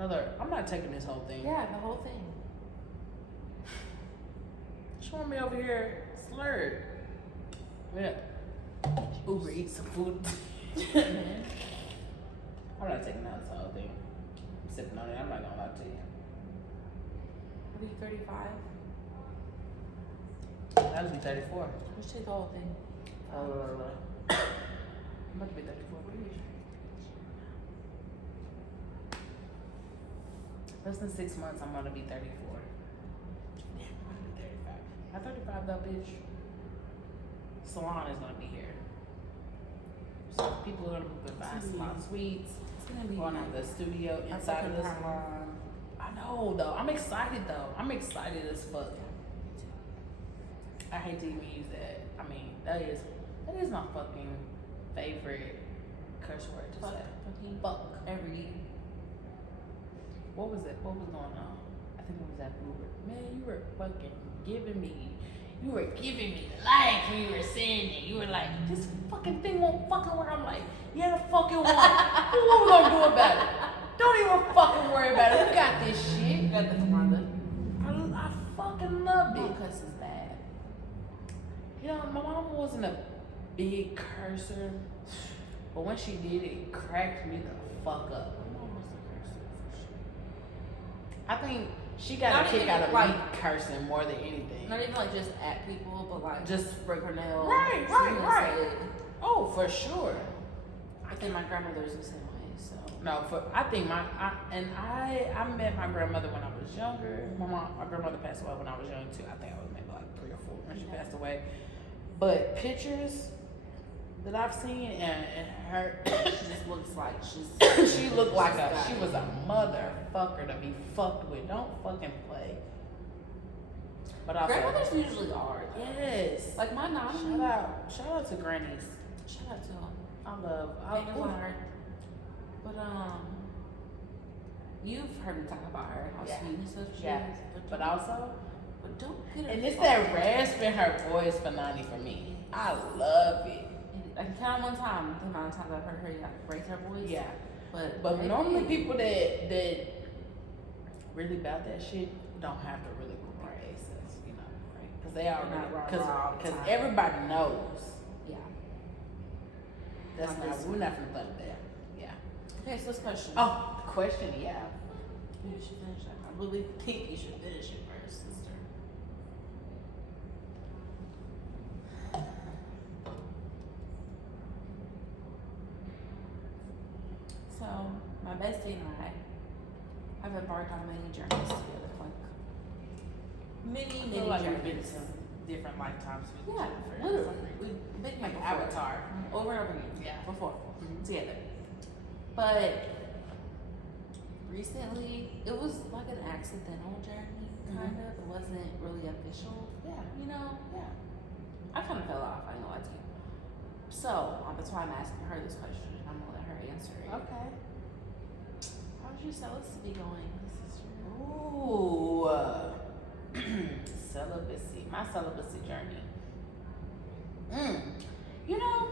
I'm not taking this whole thing. Yeah, the whole thing. She want me over here slurred. Yeah. Uber eat some food. I'm not taking out this whole thing. I'm sipping on it. I'm not gonna lie to you. Are you 35? That would be 34. Let's take the whole thing. I'm about to be 34. What do you mean? Less than 6 months, I'm gonna be 34. Damn, I'm gonna be 35. Not 35 though, bitch. Salon is gonna be here. So people are gonna be buying salon suites. It's gonna be Going on the studio inside of the salon. I know though. I'm excited though. I'm excited as fuck. I hate to even use that. I mean, that is my fucking favorite curse word to say. Fuck. Every. What was it? What was going on? I think it was that Uber. Man, you were fucking giving me life when you were saying it. You were like, this fucking thing won't fucking work. I'm like, yeah, the fucking one. What we gonna do about it? Don't even fucking worry about it. We got this shit. You got the Rhonda. I fucking loved it. My cuss is bad. You know, my mom wasn't a big cursor, but when she did, it cracked me the fuck up. My mom was a cursor for sure. I think she got Not a kick even, out of like, me cursing more than anything. Not even like just at people, but like Just break her nail. Right. Oh, for sure. I think my grandmother's the same way. So No, I met my grandmother when I was younger. My grandmother passed away when I was young too. I think I was maybe like 3 or 4 when she passed away. But pictures that I've seen and her, she just looks like she looked like she was a motherfucker to be fucked with. Don't fucking play. But also, grandmothers usually are. Though. Yes. Like my nana. Shout out to grannies. Shout out to them. I love. But you've heard me talk about her, how sweet and stuff she is. But don't get her. And it's that rasp in her voice for Nani for me. I love it. I can count one time the amount of times I've heard her raise her voice. Yeah. But normally people that really about that shit don't have to really go their aces, you know, right? Because they already because everybody knows. Yeah. That's we're not gonna play with that. Yeah. Okay, so this question. Oh, the question, yeah. You should finish that. I really think you should finish it first, sister. So, my bestie and I have embarked on many journeys together. Like, many I feel like we've been journeys. to different lifetimes with Yeah, each other. literally. We've been here Like before. Avatar. Over and over again. Yeah. Before. Together. But recently, it was like an accidental journey, kind of. It wasn't really official. Yeah. You know? Yeah. I kind of fell off, I ain't gonna lie to you. So, that's why I'm asking her this question, and I'm gonna let her answer it. Okay. How's your celibacy going, sister? Ooh. Celibacy. My celibacy journey. You know,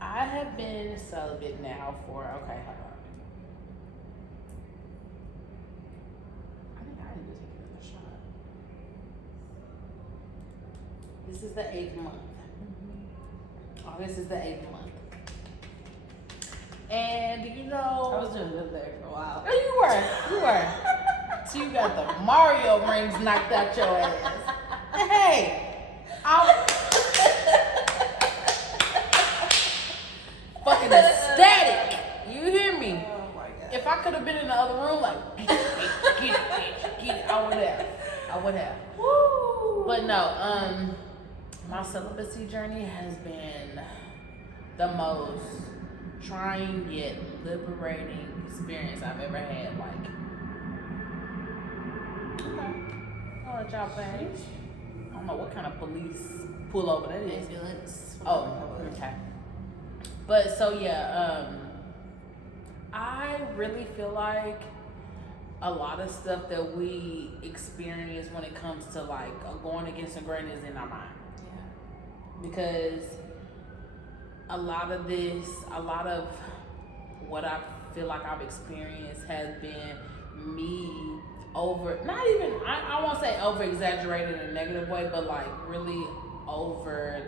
I have been celibate now for, okay, hold on. I think I need to take another shot. This is the 8th month. August is the 8th month. And you know, I was doing good there for a while. Oh, you were. So you got the Mario rings knocked out your ass. Hey, I'm fucking ecstatic. You hear me? Oh my god. If I could have been in the other room, like, get it, bitch, get it, I would have. Woo. But no, my celibacy journey has been the most trying yet liberating experience I've ever had. Like, okay, I'll let y'all finish. I don't know what kind of police pullover that is. Ambulance. Oh, okay. But so yeah, I really feel like a lot of stuff that we experience when it comes to like going against the grain is in our mind. Yeah. Because a lot of what I feel like I've experienced has been me not even, I won't say over exaggerated in a negative way, but like really over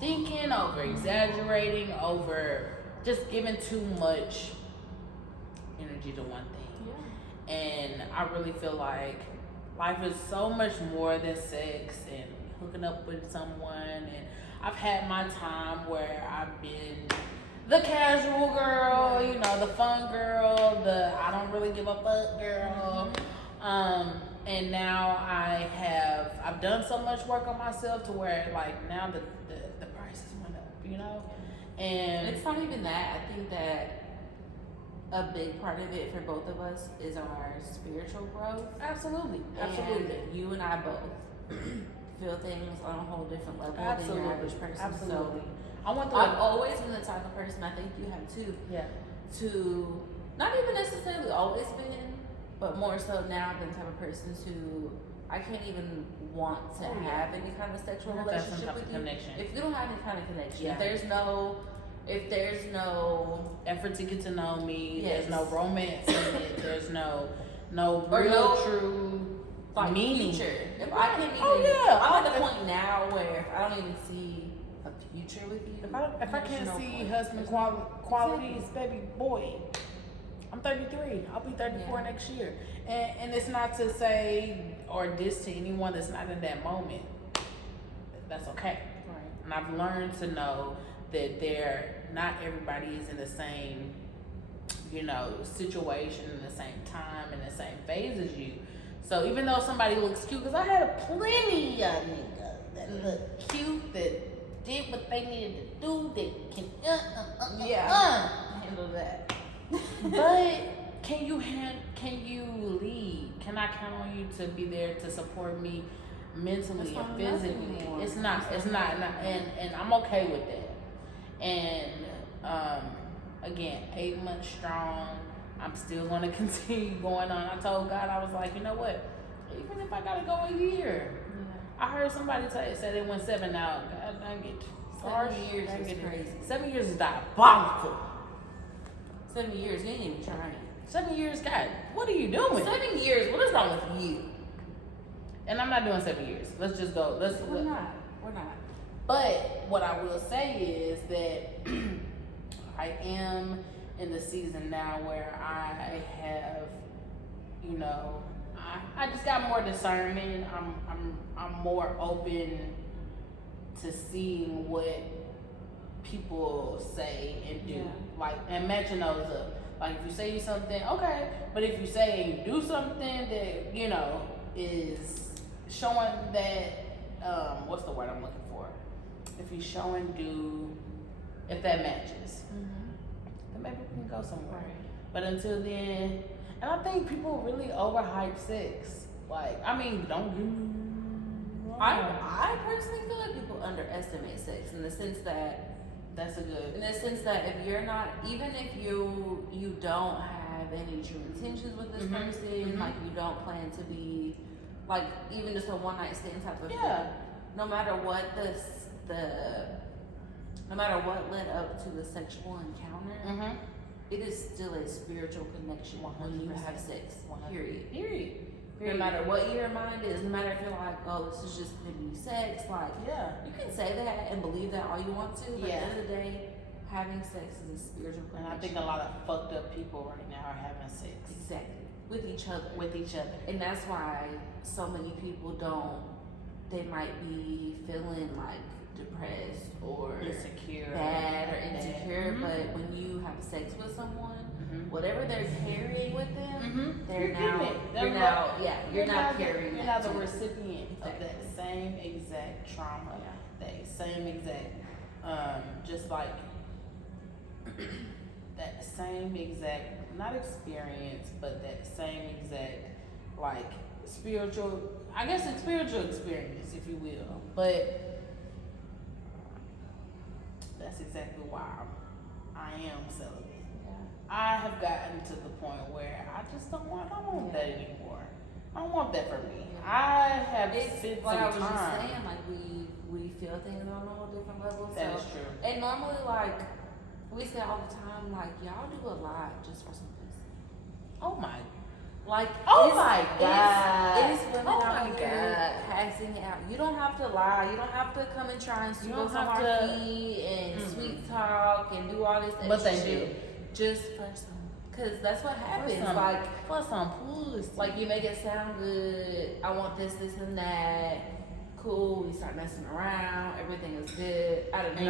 thinking, over exaggerating, over just giving too much energy to one thing. Yeah. And I really feel like life is so much more than sex and hooking up with someone. And I've had my time where I've been the casual girl, you know, the fun girl, the I don't really give a fuck girl. And now I've done so much work on myself to where like now the prices went up, you know? And it's not even that. I think that a big part of it for both of us is our spiritual growth. Absolutely. And you and I both feel things on a whole different level than your average person. Absolutely. So I've always been the type of person, I think you have too, yeah, to not even necessarily always been, but more so now I've been the type of person to I can't even want to have any kind of sexual relationship with you connection. if you don't have any kind of connection. Yeah. If there's no effort to get to know me, yes. there's no romance in it, there's no or real no true like meaning. Future. If I can't even, I'm at the point now where if I don't even see a future with you, if I can't see husband qualities, baby boy, I'm 33. I'll be 34 next year. And it's not to say or diss to anyone that's not in that moment. That's okay. Right. And I've learned to know that not everybody is in the same, you know, situation, in the same time, in the same phase as you. So even though somebody looks cute, because I had plenty of niggas that look cute, that did what they needed to do, that can handle that. But can you lead? Can I count on you to be there to support me mentally and physically? It's not, and I'm okay with that. And again, 8 months strong. I'm still going to continue going on. I told God, I was like, you know what? Even if I gotta go a year, I heard somebody say they went 7 now. God dang it. 7 years is crazy. 7 years is diabolical. 7 years, you ain't even trying. 7 years, God, what are you doing? 7 years, what is wrong with you? And I'm not doing 7 years. Let's just go. We're not. But what I will say is that I am in the season now where I have, you know, I just got more discernment. I'm more open to seeing what people say and do. Like, and matching those up. Like, if you say something, okay. But if you say and you do something that, you know, is showing that, what's the word I'm looking for? If you show and do, if that matches, then maybe we can go somewhere. But until then, and I think people really overhype sex. Like, I mean, don't you? I personally feel like people underestimate sex in the sense that if you're not, even if you don't have any true intentions with this person, like you don't plan to be like even just a one night stand type of thing. No matter what no matter what led up to the sexual encounter, it is still a spiritual connection when you have sex. Period. No matter what your mind is, no matter if you're like, oh, this is just gonna be sex, like, you can say that and believe that all you want to, but at the end of the day, having sex is a spiritual connection. And I think a lot of fucked up people right now are having sex. Exactly. With each other. And that's why so many people they might be feeling like depressed or bad or insecure, but when you have sex with someone, whatever they're carrying with them, you're not carrying You're not the recipient of that same exact trauma, that same exact, just like that same exact, not experience, but that same exact, like, spiritual, I guess it's spiritual experience, if you will. But that's exactly why I am celibate. I have gotten to the point where I just don't want that anymore. I don't want that for me. I have spent like some I was time. just saying, like we feel things on a whole different level. That is true. And normally, like We say all the time, like, y'all do a lot just for some pussy. Oh my. Like, oh my God. It is women oh out my here God. passing it out. You don't have to lie. You don't have to come and try and sweep us on our feet and sweet talk and do all this extra But they shit. Just for some. Because that's what happens. For some pussy. Like, you make it sound good. I want this, this, and that. Cool. We start messing around. Everything is good. Out of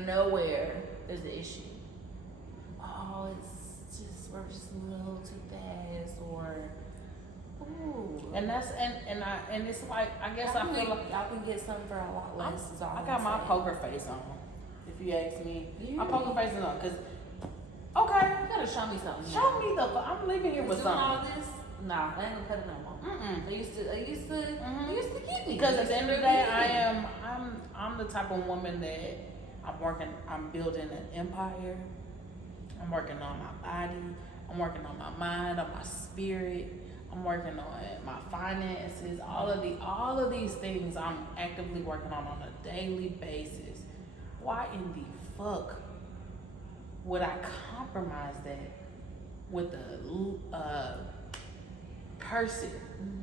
nowhere, there's the issue. Oh, we're just a little too fast, or ooh. And it's like, I guess I feel like y'all can get something for a lot less. I got my poker face on. If you ask me, my poker face is on. Cause okay, you gotta show me something. Show me I'm leaving here with something. All this? Nah, I ain't gonna cut it no more. They used to keep me. Because at the end of the day, I'm the type of woman that I'm building an empire. I'm working on my body. I'm working on my mind, on my spirit. I'm working on my finances. All of these things I'm actively working on a daily basis. Why in the fuck would I compromise that with a person?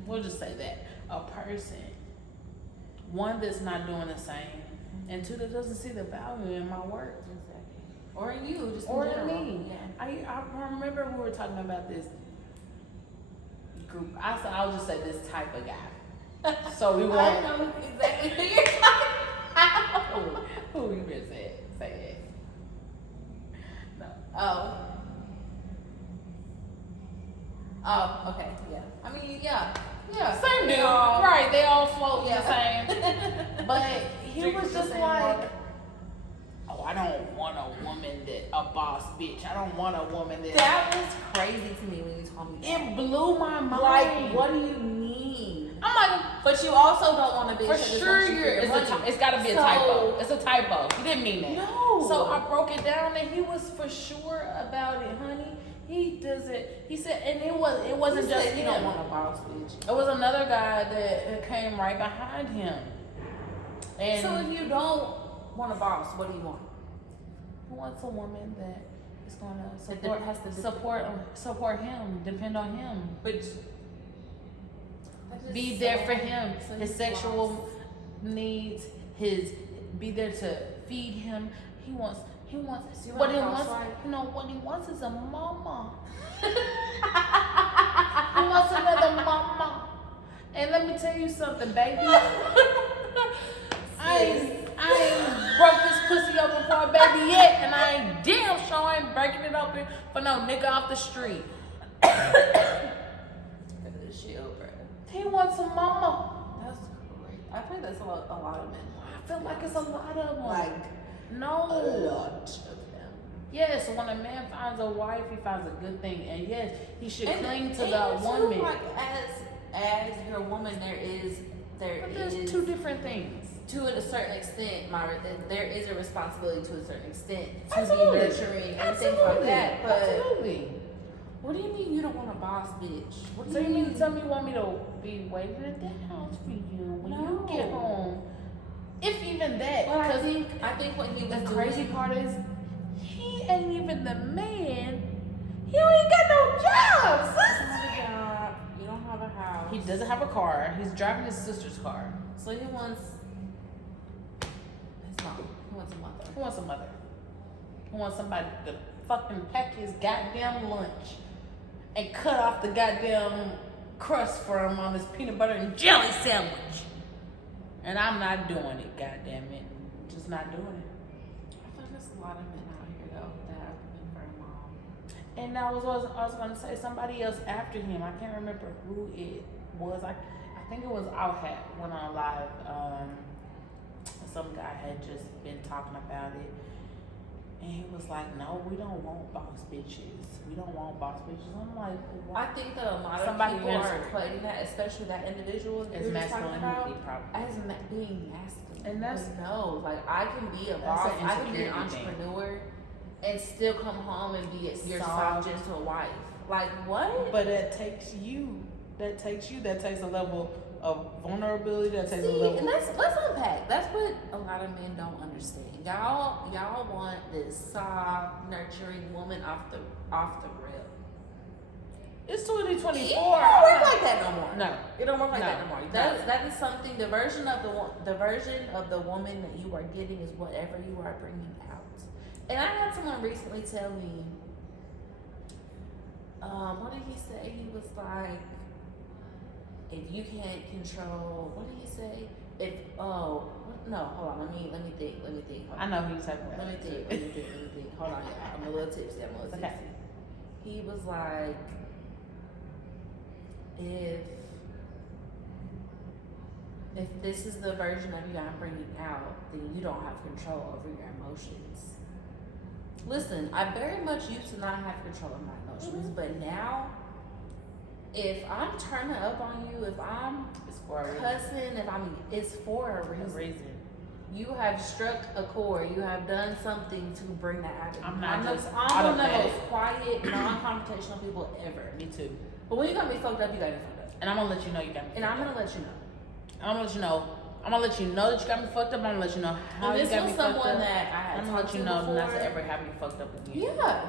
We'll just say that. A person. One, that's not doing the same. And two, that doesn't see the value in my work. Or in you, just or in me. Yeah. I remember we were talking about this group. I'll just say this type of guy. So we won't. I know exactly who you're talking about. Who you been say it? No. Oh, okay, yeah. I mean, yeah. Same deal. Right, they all float the same. But he was just like, oh, I don't want a woman a boss bitch. I don't want a woman that. That was crazy to me when you told me that. It blew my mind. Like, what do you mean? I'm like, but you also don't want a bitch. For sure, it's got to be a typo. It's a typo. He didn't mean that. No. So I broke it down, and he was for sure about it, honey. He doesn't. He said, and it wasn't just him. You don't want a boss bitch. It was another guy that came right behind him. And so if you don't want a boss, what do you want? He wants a woman that is gonna support him, depend on him, but be there for him, his sexual needs, be there to feed him. He wants what he wants. You know what he wants is a mama. He wants another mama. And let me tell you something, baby. I ain't broke this pussy open for a baby yet, and I ain't damn sure ain't breaking it open for no nigga off the street. He wants a mama. That's great. I think that's a lot of men. I feel like it's a lot of them. No. A lot of them. Yes, when a man finds a wife, he finds a good thing, and yes, he should cling to the too, woman. Like as your woman, there's two different things. To a certain extent, Myra, there is a responsibility to a certain extent to Absolutely. be nurturing and things like that. But absolutely. What do you mean you don't want a boss bitch? What do So you mean to tell me you want me to be waiting at the house for you when you get home? If even that. Well, I think what he was the crazy part is he ain't even the man. He ain't got no job, sis. You don't have a job. You don't have a house. He doesn't have a car. He's driving his sister's car. So he wants his mom. He wants a mother. He wants a mother. He wants somebody to fucking pack his goddamn lunch and cut off the goddamn crust for him on his peanut butter and jelly sandwich. And I'm not doing it, goddamn it. Just not doing it. I feel like there's a lot of men out here though that are looking for a mom. And I was gonna say somebody else after him. I can't remember who it was. I think it was Outhat went on live. Some guy had just been talking about it. And he was like, no, we don't want boss bitches. We don't want boss bitches. I'm like, why? I think that a lot of people are equating that, especially that individual as masculinity, probably. As being masculine. And that's no, like I can be a boss, I can be an entrepreneur, and still come home and be your soft, gentle wife. Like what? But that takes a level of vulnerability. That takes a See, level. and let's unpack. That's what a lot of men don't understand. Y'all want this soft, nurturing woman off the rip. It's 2024. It don't work like that no more. No, it don't work like that no more. No. That is something. The version of the woman that you are getting is whatever you are bringing out. And I had someone recently tell me, what did he say? He was like, if you can't control, what did he say? Hold on, let me think. I know he's talking about. Let me think. Hold on, y'all. I'm a little tipsy. Okay. He was like, if this is the version of you I'm bringing out, then you don't have control over your emotions. Listen, I very much used to not have control of my emotions, but now, if I'm turning up on you, if I'm cussing, it's for a reason. You have struck a chord. You have done something to bring that out. I'm one of the most quiet, non-confrontational people ever. Me too. But when you got me fucked up, you got me fucked up. And I'm gonna let you know you got me. And I'm gonna let you know. I'm gonna let you know. I'm gonna let you know that you got me fucked up. I'm gonna let you know how you got me fucked up. This was someone that I had I'm gonna let you know not to ever have me fucked up again. Yeah.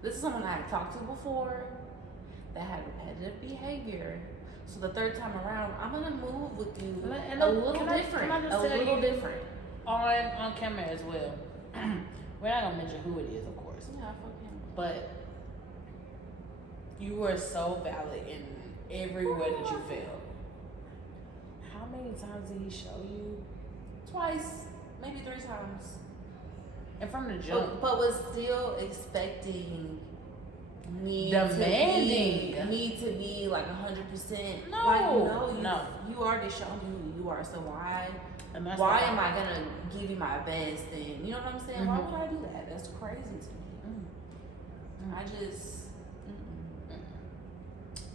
This is someone I had talked to before that had repetitive behavior. So the third time around, I'm gonna move with you a little different. On camera as well. We're not gonna mention who it is, of course. Yeah, fuck him. But you were so valid in every way that you felt. How many times did he show you? Twice, maybe 3 times. And from the jump. But was still expecting demanding me to be like 100%. No, like, no. You already shown me who you are, so why am I gonna give you my best? And you know what I'm saying? Why would I do that? That's crazy to me. I just.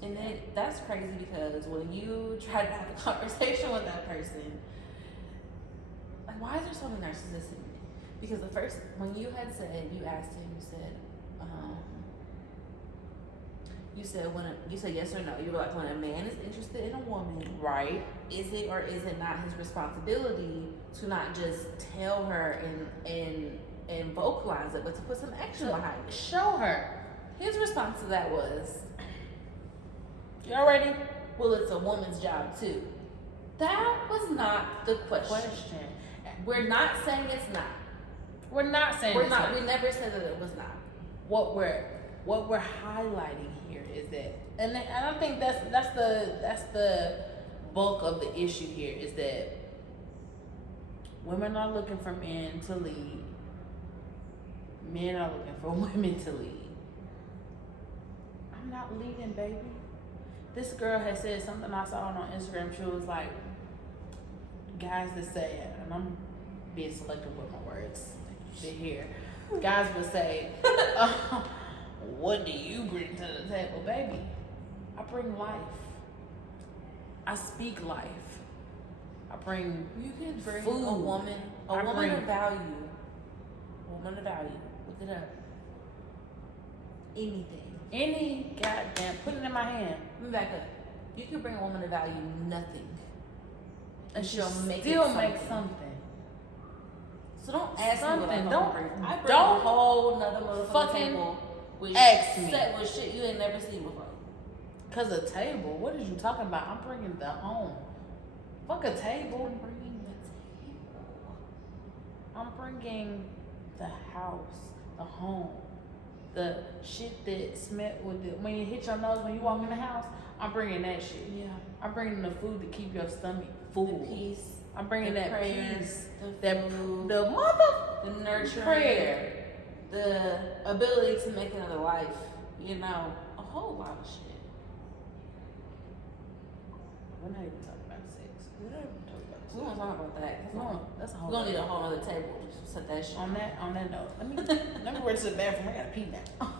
And then that's crazy because when you try to have a conversation with that person, like, why is there so many narcissistic men? Because the first, when you had said, you asked him, you said yes or no. You were like, when a man is interested in a woman, right? Is it or is it not his responsibility to not just tell her and vocalize it, but to put some action behind it? Show her. His response to that was, y'all ready? Well, it's a woman's job too. That was not the question. We're not saying it's not. We're not saying it's not. We never said that it was not. What we're highlighting here is that, and I think that's the bulk of the issue here is that women are looking for men to lead. Men are looking for women to lead. I'm not leading, baby. This girl had said something I saw on Instagram. She was like, guys that say, and I'm being selective with my words here. Guys would say, what do you bring to the table, baby? I bring life. I speak life. I bring You could bring food. a woman of value. Woman of value. Look it up. Anything. Any goddamn, put it in my hand. Let me back up. You can bring a woman of value nothing. And she'll still make something. So don't ask me what I bring. I bring don't a whole nother motherfucking table with ask me. set with shit you ain't never seen before. Cause a table, what is you talking about? I'm bringing the home. Fuck a table. I'm bringing the table. I'm bringing the house, the home, the shit that smell with it. When you hit your nose when you walk in the house, I'm bringing that shit. Yeah. I'm bringing the food to keep your stomach full. The peace. I'm bringing that prayers, peace. the nurturing, prayer, the ability to make another life. You know, a whole lot of shit. We're not even talking about sex. We're not even talking about sex. We won't talk about that. No, that's a whole. We're gonna need a whole other table to set that shit. On that note, let me run to the bathroom. I gotta pee now.